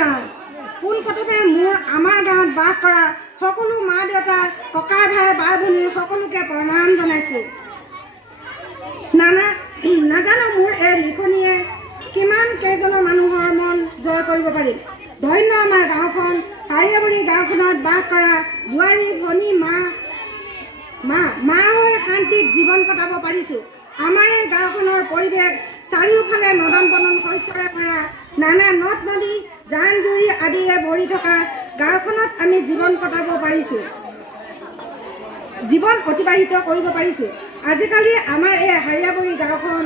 গাঁও পোনপ্ৰথমে আমাৰ গাঁৱত বাস কৰা সকলো মা দেউতা ককা ভাই বাই ভনী সকলোকে প্ৰণাম জনাইছোঁ। নাজানো মোৰ এই লিখনিয়ে কিমান কেইজনৰ মানুহৰ মন জয় কৰিব পাৰিম। ধন্য আমাৰ গাঁওখন, হাৰিয়াবুৰি গাঁওখনত বাস কৰা বোৱাৰী ভনী মা হৈ শান্তিত জীৱন কটাব পাৰিছোঁ। আমাৰ এই গাঁওখনৰ পৰিৱেশ চাৰিওফালে নদন বদন শস্যৰে ভৰা, নানা নদ নদী জান জুৰি আদিৰে ভৰি থকা গাঁওখনত আমি জীৱন কটাব পাৰিছোঁ, জীৱন অতিবাহিত কৰিব পাৰিছোঁ। আজিকালি আমাৰ এই হাৰিয়াবুৰি গাঁওখন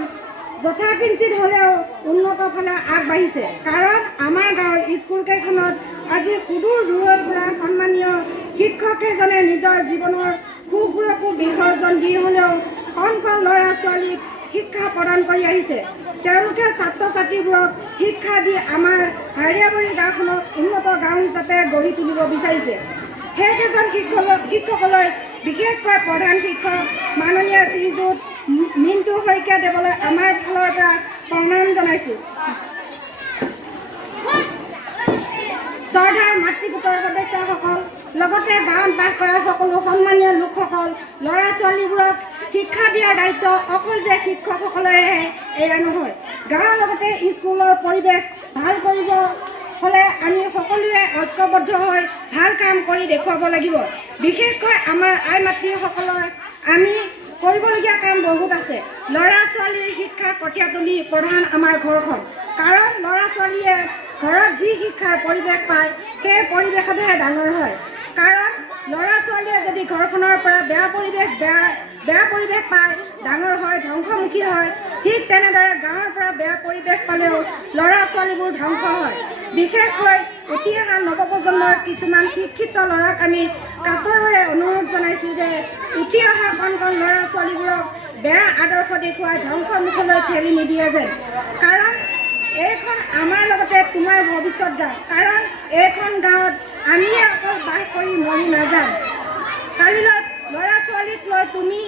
যথাকিঞ্চিত হ'লেও উন্নত ফালে আগবাঢ়িছে। কাৰণ আমাৰ গাঁৱৰ স্কুলকেইখনত আজি সুদূৰ দূৰৰ পৰা সন্মানীয় শিক্ষককেইজনে নিজৰ জীৱনৰ সুখবোৰকো বিসৰ্জন দি হ'লেও কণ কণ ল'ৰা ছোৱালীক শিক্ষা প্ৰদান কৰি আহিছে। তেওঁলোকে ছাত্ৰ ছাত্ৰীবোৰক শিক্ষা দি আমাৰ হাৰিয়াবুৰি গাঁওখনক উন্নত গাঁও হিচাপে গঢ়ি তুলিব বিচাৰিছে। সেইকেইজন শিক্ষকলৈ বিশেষকৈ প্ৰধান শিক্ষক মাননীয় শ্ৰীযুত মিণ্টু শইকীয়া দেৱলৈ আমাৰ ফালৰ পৰা প্ৰণাম জনাইছোঁ। শ্ৰদ্ধাৰ মাতৃগোটৰ সদস্যসকল, লগতে গাঁৱত বাস কৰা সকলো সন্মানীয় লোকসকল, ল'ৰা ছোৱালীবোৰক শিক্ষা দিয়াৰ দায়িত্ব অকল যে শিক্ষকসকলেহে এয়া নহয়। গাঁৱৰ লগতে স্কুলৰ পৰিৱেশ ভাল কৰিব হ'লে আমি সকলোৱে ঐক্যবদ্ধ হৈ ভাল কাম কৰি দেখুৱাব লাগিব। বিশেষকৈ আমাৰ আই মাতৃসকলৰ আমি কৰিবলগীয়া কাম বহুত আছে। ল'ৰা ছোৱালীৰ শিক্ষা কঠীয়াতলি প্ৰধান আমাৰ ঘৰখন। কাৰণ ল'ৰা ছোৱালীয়ে ঘৰত যি শিক্ষাৰ পৰিৱেশ পায় সেই পৰিৱেশতহে ডাঙৰ হয়। কাৰণ ল'ৰা ছোৱালীয়ে যদি ঘৰখনৰ পৰা বেয়া পৰিৱেশ পায় ডাঙৰ হয়, ধ্বংসমুখী হয়। ঠিক তেনেদৰে গাঁৱৰ পৰা বেয়া পৰিৱেশ পালেও ল'ৰা ছোৱালীবোৰ ধ্বংস হয়। বিশেষকৈ উঠি অহা নৱপ্ৰজন্মৰ কিছুমান শিক্ষিত ল'ৰাক আমি কাতৰেৰে অনুৰোধ জনাইছোঁ যে উঠি অহা কণ কণ ল'ৰা ছোৱালীবোৰক বেয়া আদৰ্শ দেখুৱাই ধ্বংসমুখলৈ ঠেলি নিদিয়ে যেন। কাৰণ এইখন আমাৰ লগতে তোমাৰ ভৱিষ্যত গাঁও। কাৰণ এইখন গাঁৱত আমিয়ে অকল বাস কৰি মৰি নাযাম। কালিলৈ ল'ৰা ছোৱালীক লৈ তুমি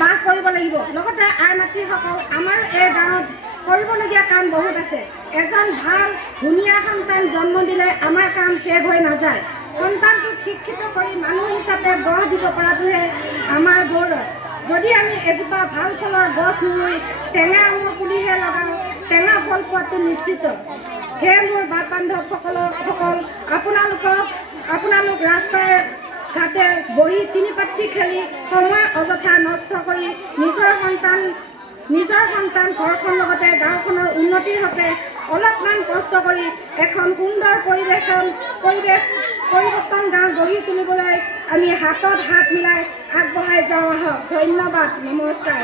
বাস কৰিব লাগিব। লগতে আই মাতৃসকল, আমাৰ এই গাঁৱত কৰিবলগীয়া কাম বহুত আছে। এজন ভাল ধুনীয়া সন্তান জন্ম দিলে আমাৰ কাম শেষ হৈ নাযায়। সন্তানটোক শিক্ষিত কৰি মানুহ হিচাপে গঢ় দিব পৰাটোহে আমাৰ গৌৰৱ। যদি আমি এজোপা ভাল ফলৰ গছ নুৰুই টেঙা আমৰ পুলিহে লগাওঁ, টেঙা ফল পোৱাটো নিশ্চিত। সেয়ে মোৰ বাপ বান্ধৱসকল, আপোনালোক ৰাস্তাৰ ঘাটে বহি তিনি পাতি খেলি সময় অযথা নষ্ট কৰি নিজৰ সন্তান ঘৰখন লগতে গাঁওখনৰ উন্নতিৰ হকে অলপমান কষ্ট কৰি এখন সুন্দৰ পৰিৱৰ্তন গাঁও গঢ়ি তুলিবলৈ আমি হাতত হাত মিলাই আগবঢ়াই যাওঁ আহক। ধন্যবাদ, নমস্কাৰ।